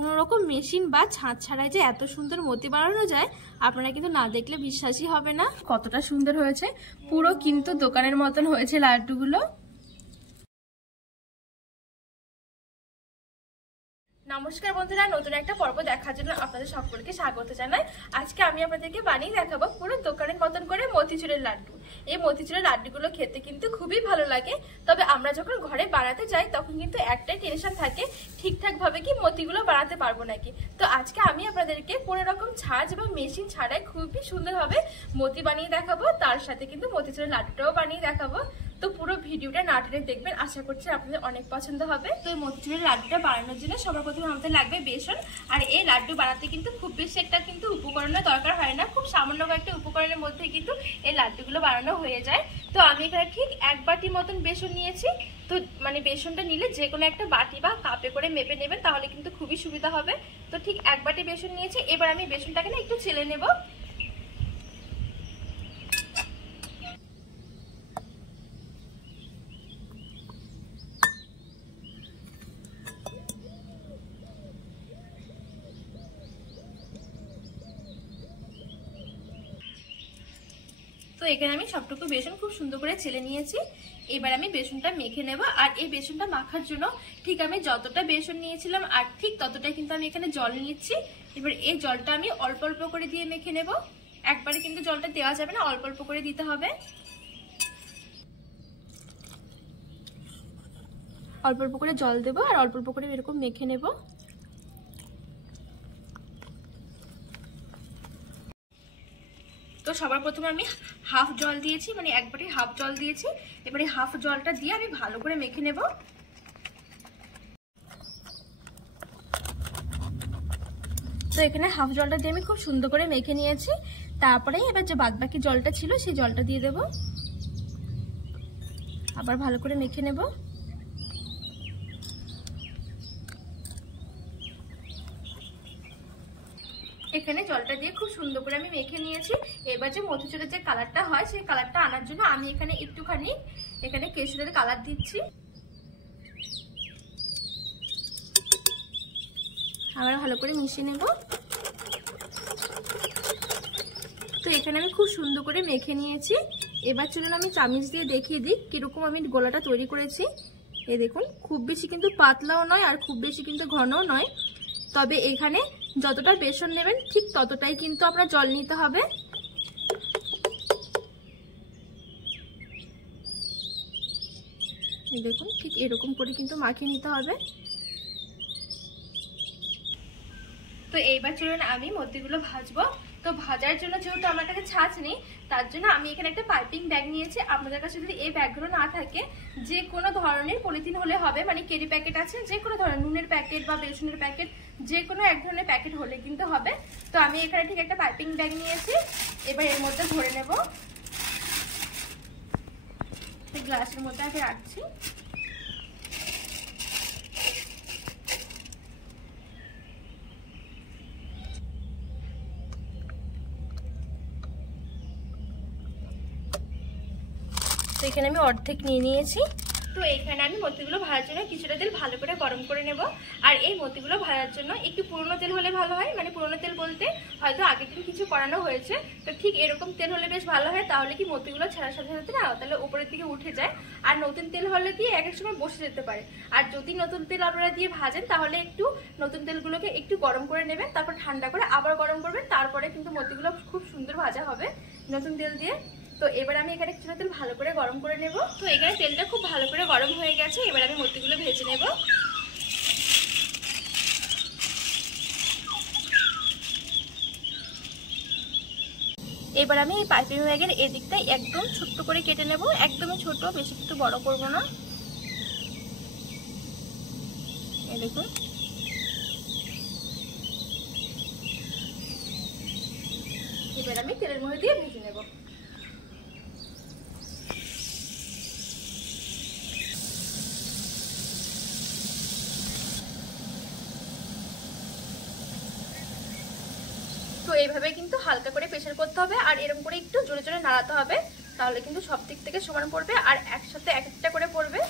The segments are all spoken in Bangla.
কোনো রকম মেশিন বা ছাঁচ ছাড়াই যে এত সুন্দর মতি বানানো যায় আপনারা কিন্তু না দেখলে বিশ্বাসই হবে না। কতটা সুন্দর হয়েছে, পুরো কিন্তু দোকানের মতন হয়েছে লাড্ডুগুলো। নমস্কার বন্ধুরা, নতুন একটা পর্ব দেখার জন্য আপনাদের সকলকে স্বাগত জানাই। আজকে আমি আপনাদেরকে বানিয়ে দেখাবো পুরো দোকানের মতন করে মতিচুরের লাড্ডু। এই মতিচুরের লাড্ডুগুলো খেতে কিন্তু খুবই ভালো লাগে, তবে আমরা যখন ঘরে বানাতে যাই তখন কিন্তু একটাই টেনশন থাকে, ঠিকঠাক ভাবে কি মতিগুলো বানাতে পারবো নাকি। তো আজকে আমি আপনাদেরকে কোনো রকম ছাঁচ বা মেশিন ছাড়াই খুবই সুন্দরভাবে মতি বানিয়ে দেখাবো, তার সাথে কিন্তু মতিচুরের লাড্ডুটাও বানিয়ে দেখাবো। তো পুরো ভিডিওটা না টেনে দেখবেন, আশা করছি আপনাদের অনেক পছন্দ হবে। তো এই মতিচুরের লাড্ডুটা বানানোর জন্য সবার প্রথমে আমাদের লাগবে বেসন। আর এই লাড্ডু বানাতে কিন্তু খুব বেশি একটা কিন্তু উপকরণের দরকার হয় না, খুব সামান্য কয়েকটা উপকরণের মধ্যে কিন্তু এই লাড্ডুগুলো বানানো হয়ে যায়। তো আমি এখানে ঠিক 1 বাটি মতন বেসন নিয়েছি। তো মানে বেসনটা নিলে যে কোনো একটা বাটি বা কাপে করে মেপে নেবেন, তাহলে কিন্তু খুবই সুবিধা হবে। তো ঠিক 1 বাটি বেসন নিয়েছি। এবার আমি বেসনটাকে না একটু চেলে নেব। তো এখানে আমি সবটুকু বেসন খুব সুন্দর করে চেলে নিয়েছি। এবার আমি বেসনটা মেখে নেব। আর এই বেসনটা মাখার জন্য ঠিক আমি যতটা বেসন নিয়েছিলাম আর ঠিক ততটাই কিন্তু আমি এখানে জল নিচ্ছি। এবার এই জলটা আমি অল্প অল্প করে দিয়ে মেখে নেব। একবারে কিন্তু জলটা দেওয়া যাবে না, অল্প অল্প করে দিতে হবে। অল্প অল্প করে জল দেবো আর অল্প অল্প করে এরকম মেখে নেব। তো সবার প্রথমে আমি হাফ জল দিয়েছি, মানে 1 বাটি হাফ জল দিয়েছি। এবারে হাফ জলটা দিয়ে আমি ভালো করে মেখে নেব। তো এখানে হাফ জলটা দিয়ে আমি খুব সুন্দর করে মেখে নিয়েছি। তারপরে এবার যে বাদবাকি জলটা ছিল সেই জলটা দিয়ে দেব, আবার ভালো করে মেখে নেব। এখানে জলটা দিয়ে খুব সুন্দর করে আমি মেখে নিয়েছি। এবার যে মতিচুরের যে কালারটা হয় সেই কালারটা আনার জন্য আমি এখানে একটুখানি কেশরের কালার দিচ্ছি। আবার ভালো করে মিশিয়ে নেব। তো এখানে আমি খুব সুন্দর করে মেখে নিয়েছি। এবার চলুন আমি চামচ দিয়ে দেখিয়ে দিই কিরকম আমি গোলাটা তৈরি করেছি। এই দেখুন, খুব বেশি কিন্তু পাতলাও নয় আর খুব বেশি কিন্তু ঘনও নয়, তবে এখানে যতটা বেসন নেবেন ঠিক ততটাই কিন্তু আপনার জল নিতে হবে। দেখুন ঠিক এরকম করে কিন্তু মাখিয়ে নিতে হবে। তো এইবার চলুন আমি মতিগুলো ভাজবো। তো ভাজার জন্য যেহেতু আমার কাছে ছাঁচ নেই, তার জন্য আমি এখানে একটা পাইপিং ব্যাগ নিয়েছি। আপনাদের কাছে যদি এই ব্যাগগুলো না থাকে, যে কোনো ধরনের পলিথিন হলে হবে, মানে কেরি প্যাকেট আছে, যে কোনো ধরনের নুনের প্যাকেট বা বেসনের প্যাকেট, যে কোনো এক ধরনের প্যাকেট হলে কিন্তু হবে। তো আমি এখানে ঠিক একটা পাইপিং ব্যাগ নিয়েছি। এবার এর মধ্যে ভরে নেব। গ্লাসের মধ্যে আগে রাখছি। তো এখানে আমি অর্ধেক নিয়ে নিয়েছি। তো এখানে আমি মতিগুলো ভাজার জন্য কিছুটা তেল ভালো করে গরম করে নেব। আর এই মতিগুলো ভাজার জন্য একটু পুরনো তেল হলে ভালো হয়, মানে পুরনো তেল বলতে হয়তো আগের দিন কিছু করানো হয়েছে, তো ঠিক এরকম তেল হলে বেশ ভালো হয়। তাহলে কি মতিগুলো ছাড়ার সাথে সাথে না তাহলে উপরের দিকে উঠে যায়। আর নতুন তেল হলে দিয়ে এক এক সময় বসে যেতে পারে। আর যদি নতুন তেল আপনারা দিয়ে ভাজেন, তাহলে একটু নতুন তেলগুলোকে একটু গরম করে নেবেন, তারপর ঠান্ডা করে আবার গরম করবেন, তারপরে কিন্তু মতিগুলো খুব সুন্দর ভাজা হবে নতুন তেল দিয়ে। তো এবার আমি এখানে কিছুটা তেল ভালো করে গরম করে নেব। তো এখানে তেলটা খুব ভালো করে গরম হয়ে গেছে। এবার আমি মতিগুলো ভেজে নেব। এবার আমি এই পাইপিং ব্যাগের এদিকটা একদম ছোট্ট করে কেটে নেব, একদমই ছোট, বেশি একটু বড় করব না। এই দেখুন, এবার আমি তেলের মধ্যে দিয়ে ভেজে নেব। তো এইভাবে কিন্তু হালকা করে প্রেসার করতে হবে, আর এরকম করে একটু জোরে জোরে নাড়াতে হবে, তাহলে কিন্তু সব দিক থেকে সমান পড়বে আর একসাথে এক একটা করে পড়বে।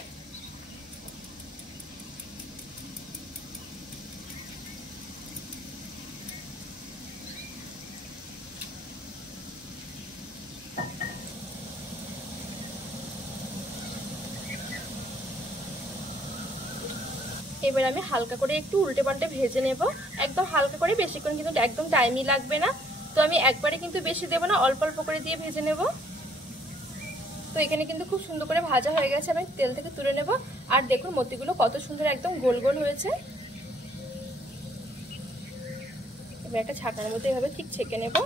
এবার আমি হালকা করে একটু উল্টে পাল্টে ভেজে নেব, একদম হালকা করে, বেশিক্ষণ কিন্তু একদম টাইমই লাগবে না। তো আমি একবারে কিন্তু বেশি দেবো না, অল্প অল্প করে দিয়ে ভেজে নেব। তো এখানে কিন্তু খুব সুন্দর করে ভাজা হয়ে গেছে, আমি তেল থেকে তুলে নেব। আর দেখুন মতিগুলো কত সুন্দর একদম গোল গোল হয়েছে। এবার একটা ছাঁকনার মধ্যে এভাবে ঠিক ছেঁকে নেব।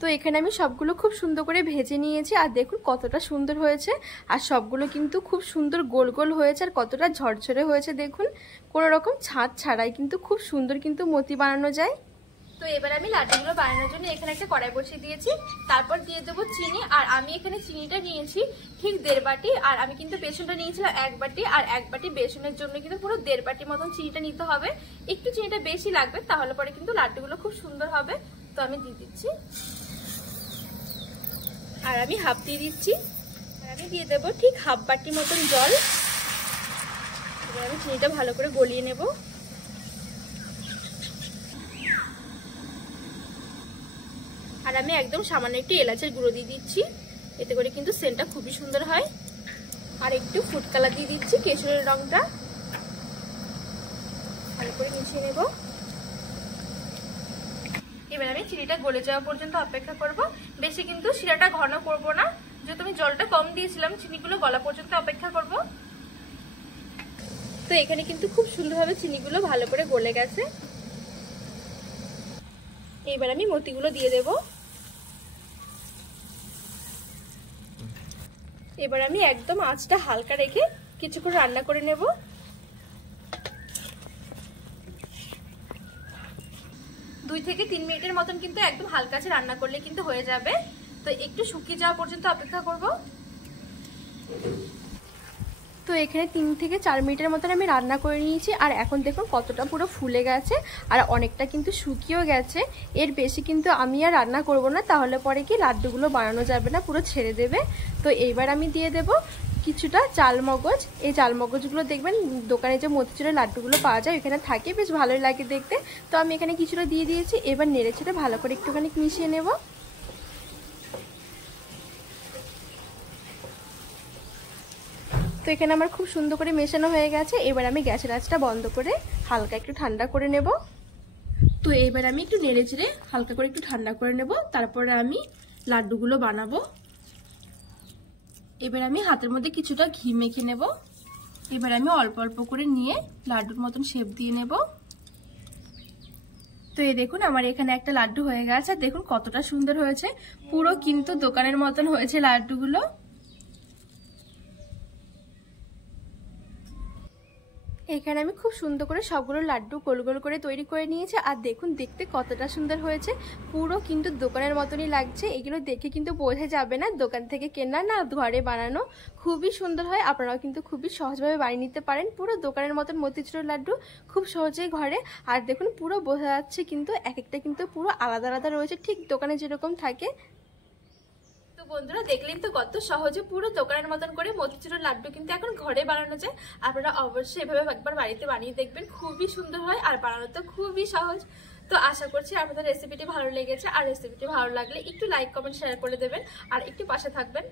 তো এখানে আমি সবগুলো খুব সুন্দর করে ভেজে নিয়েছি, আর দেখুন কতটা সুন্দর হয়েছে। আর সবগুলো কিন্তু খুব সুন্দর গোল গোল হয়েছে, আর কতটা ঝরঝরে হয়েছে দেখুন, কোনো রকম ছাঁচ ছাড়াই কিন্তু খুব সুন্দর কিন্তু মতি বানানো যায়। তো এবার আমি লাড্ডুগুলো বানানোর জন্য এখানে একটা কড়াই বসিয়ে দিয়েছি, তারপর দিয়ে দেবো চিনি। আর আমি এখানে চিনিটা নিয়েছি ঠিক 1.5 বাটি, আর আমি কিন্তু বেসনটা নিয়েছিলাম 1 বাটি, আর 1 বাটি বেসনের জন্য কিন্তু পুরো 1.5 বাটি মতন চিনিটা নিতে হবে। একটু চিনিটা বেশি লাগবে, তাহলে পরে কিন্তু লাড্ডুগুলো খুব সুন্দর হবে। তো আমি দিয়ে দিচ্ছি, আর আমি হাফ দিয়ে দিচ্ছি, আর আমি দিয়ে দেবো ঠিক 1/2 বাটি মতন জল। এবার আমি চিনিটা ভালো করে গলিয়ে নেব। আর আমি একদম সামান্য একটু এলাচের গুঁড়ো দিয়ে দিচ্ছি, এতে করে কিন্তু সেন্টটা খুবই সুন্দর হয়। আর একটু ফুড কালার দিয়ে দিচ্ছি, কেশরের রংটা। ভালো করে মিশিয়ে নেব। এবার আমি চিনিটা গলে যাওয়া পর্যন্ত অপেক্ষা করব, বেশি কিন্তু শিরাটা ঘন করব না, যেহেতু আমি জলটা কম দিয়েছিলাম, চিনিগুলো গলা পর্যন্ত অপেক্ষা করব। তো এখানে কিন্তু খুব সুন্দরভাবে চিনিগুলো ভালো করে গলে গেছে। এবার আমি মতিগুলো দিয়ে দেব। এবার আমি একদম আঁচটা হালকা রেখে কিছুক্ষণ রান্না করে নেব। 2 থেকে 3 মিনিটের মতন কিন্তু একদম হালকা আছে রান্না করলে কিন্তু হয়ে যাবে। তো একটু শুকিয়ে যাওয়া পর্যন্ত অপেক্ষা করব। তো এখানে 3 থেকে 4 মিনিটের মতন আমি রান্না করে নিয়েছি, আর এখন দেখুন কতটা পুরো ফুলে গেছে, আর অনেকটা কিন্তু শুকিয়েও গেছে। এর বেশি কিন্তু আমি আর রান্না করব না, তাহলে পরে কি লাড্ডুগুলো বানানো যাবে না, পুরো ছেড়ে দেবে। তো এইবার আমি দিয়ে দেব কিছুটা চালমগজ। এই চালমগজগুলো দেখবেন দোকানে যে মতিচুরের লাড্ডুগুলো পাওয়া যায় এখানে থাকে, বেশ ভালোই লাগে দেখতে। তো আমি এখানে কিছুটা দিয়ে দিয়েছি, এবার নেড়ে ছেড়ে ভালো করে একটুখানি মিশিয়ে নেব। তো এখানে আমার খুব সুন্দর করে মেশানো হয়ে গেছে। এবার আমি গ্যাসের আঁচটা বন্ধ করে হালকা একটু ঠান্ডা করে নেব। তো এবার আমি একটু নেড়ে চেড়ে হালকা করে একটু ঠান্ডা করে নেব, তারপরে আমি লাড্ডুগুলো বানাবো। এবার আমি হাতের মধ্যে কিছুটা ঘি মেখে নেব। এবার আমি অল্প অল্প করে নিয়ে লাড্ডুর মতন শেপ দিয়ে নেব। তো এই দেখুন আমার এখানে একটা লাড্ডু হয়ে গেছে, আর দেখুন কতটা সুন্দর হয়েছে, পুরো কিন্তু দোকানের মতন হয়েছে লাড্ডুগুলো। এখানে আমি খুব সুন্দর করে সবগুলো লাড্ডু গোল গোল করে তৈরি করে নিয়েছি, আর দেখুন দেখতে কতটা সুন্দর হয়েছে, পুরো কিন্তু দোকানের মতনই লাগছে। এগুলো দেখে কিন্তু বোঝা যাবে না দোকান থেকে কেনা না ঘরে বানানো, খুবই সুন্দর হয়। আপনারাও কিন্তু খুবই সহজভাবে বানিয়ে নিতে পারেন পুরো দোকানের মতন মতিচুরের লাড্ডু খুব সহজেই ঘরে। আর দেখুন পুরো বোঝা যাচ্ছে কিন্তু এক একটা কিন্তু পুরো আলাদা আলাদা রয়েছে, ঠিক দোকানে যেরকম থাকে। বন্ধুরা দেখলেন তো কত সহজে পুরো দোকানের মতন করে মতিচুরের লাড্ডু কিন্তু এখন ঘরে বানানো যায়। আপনারা অবশ্যই এভাবে একবার বাড়িতে বানিয়ে দেখবেন, খুবই সুন্দর হয় আর বানানো তো খুবই সহজ। তো আশা করছি আপনাদের রেসিপিটি ভালো লেগেছে, আর রেসিপিটি ভালো লাগলে একটু লাইক কমেন্ট শেয়ার করে দেবেন, আর একটু পাশে থাকবেন।